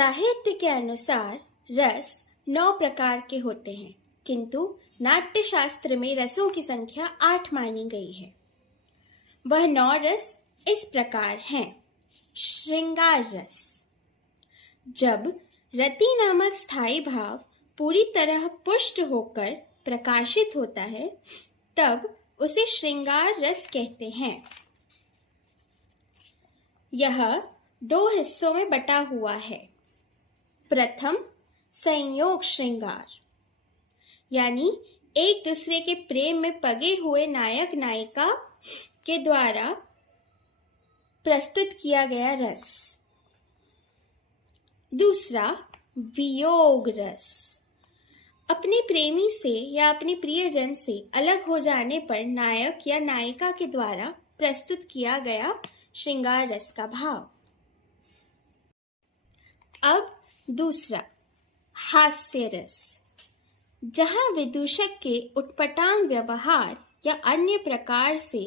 साहित्य के अनुसार रस 9 प्रकार के होते हैं, किंतु नाट्य शास्त्र में रसों की संख्या 8 मानी गई है। वह 9 रस इस प्रकार हैं। श्रृंगार रस। जब रति नामक स्थायी भाव पूरी तरह पुष्ट होकर प्रकाशित होता है, तब उसे श्रृंगार रस कहते हैं। यह 2 हिस्सों में बटा हुआ है। प्रथम, संयोग श्रृंगार, यानी एक दूसरे के प्रेम में पगे हुए नायक नायिका के द्वारा प्रस्तुत किया गया रस। दूसरा, वियोग रस। अपने प्रेमी से या अपने प्रियजन से अलग हो जाने पर नायक या नायिका के द्वारा प्रस्तुत किया गया श्रृंगार रस का भाव। अब दूसरा, हास्य रस। जहां विदूषक के उटपटांग व्यवहार या अन्य प्रकार से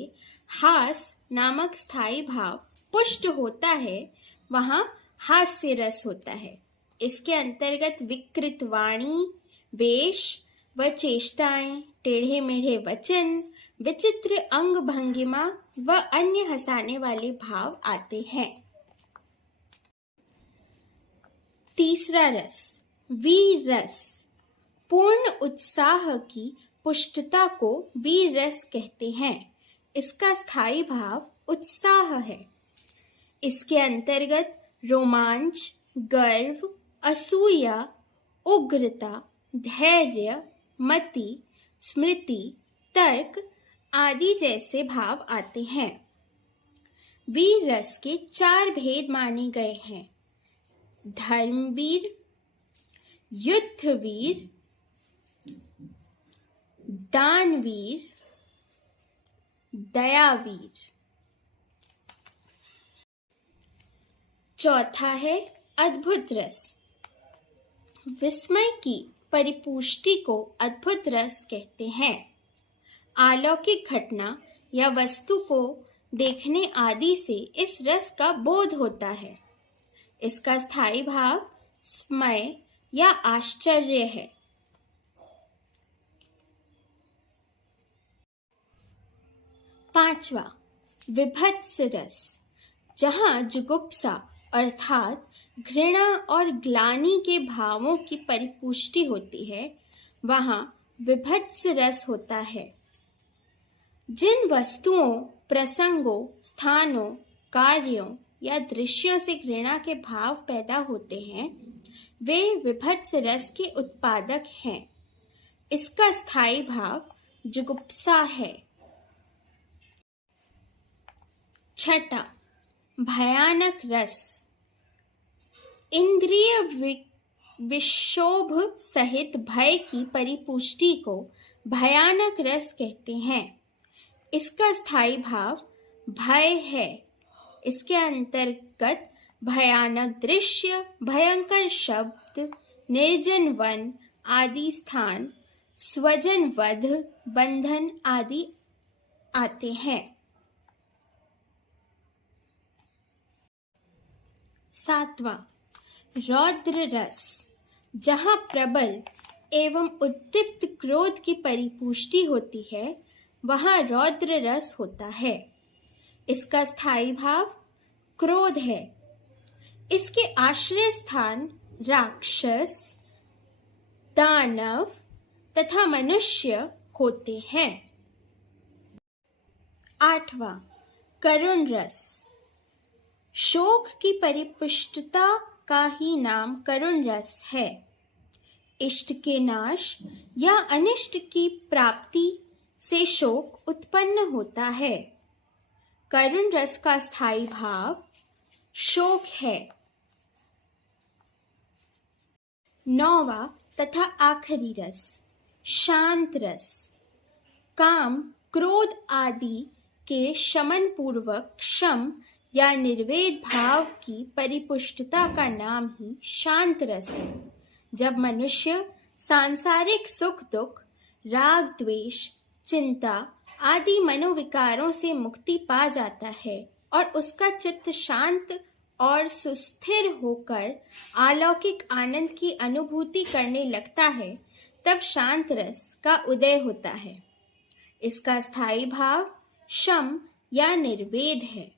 हास नामक स्थायी भाव पुष्ट होता है, वहां हास्य रस होता है। इसके अंतर्गत विकृत वाणी, वेश व चेष्टाएं, टेढ़े मेढ़े वचन, विचित्र अंग भंगिमा व अन्य हंसाने वाले भाव आते हैं। तीसरा रस, वीर रस। पूर्ण उत्साह की पुष्टता को वीर रस कहते हैं। इसका स्थायी भाव उत्साह है। इसके अंतर्गत रोमांच, गर्व, असूया, उग्रता, धैर्य, मति, स्मृति, तर्क आदि जैसे भाव आते हैं। वीर रस के 4 भेद माने गए हैं: धर्मवीर, युद्धवीर, दानवीर, दयावीर। चौथा है अद्भुत रस। विस्मय की परिपुष्टि को अद्भुत रस कहते हैं। अलौकिक घटना या वस्तु को देखने आदि से इस रस का बोध होता है। इसका स्थायी भाव स्मय या आश्चर्य है। पांचवा, विभत्स रस। जहां जुगुप्सा अर्थात घृणा और ग्लानि के भावों की परिपुष्टि होती है, वहां विभत्स रस होता है। जिन वस्तुओं, प्रसंगों, स्थानों, कार्यों या दृश्यों से घृणा के भाव पैदा होते हैं, वे विभत्स रस के उत्पादक हैं। इसका स्थायी भाव जुगुप्सा है। छठा, भयानक रस। इंद्रिय विक्षोभ सहित भय की परिपुष्टि को भयानक रस कहते हैं। इसका स्थायी भाव भय है। इसके अंतर्गत भयानक दृश्य, भयंकर शब्द, निर्जन वन आदि स्थान, स्वजन वध, बंधन आदि आते हैं। सातवां, रौद्र रस। जहां प्रबल एवं उद्दीप्त क्रोध की परिपुष्टि होती है, वहां रौद्र रस होता है। इसका स्थायी भाव क्रोध है। इसके आश्रय स्थान राक्षस, दानव तथा मनुष्य होते हैं। आठवां, करुण रस। शोक की परिपुष्टता का ही नाम करुण रस है। इष्ट के नाश या अनिष्ट की प्राप्ति से शोक उत्पन्न होता है। करुण रस का स्थायी भाव शोक है। 9वां तथा आखिरी रस, शांत रस। काम, क्रोध आदि के शमन पूर्वक क्षम या निर्वेद भाव की परिपुष्टता का नाम ही शांत रस है। जब मनुष्य सांसारिक सुख दुख, राग द्वेष, चिंता आदि मनोविकारों से मुक्ति पा जाता है और उसका चित्त शांत और सुस्थिर होकर अलौकिक आनंद की अनुभूति करने लगता है, तब शांत रस का उदय होता है। इसका स्थायी भाव शम या निर्वेद है।